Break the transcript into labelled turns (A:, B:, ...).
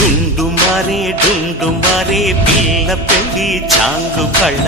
A: డుండు మారే డుండు మారే పిల్ల పెళ్ళి చాంగు కళ్ళ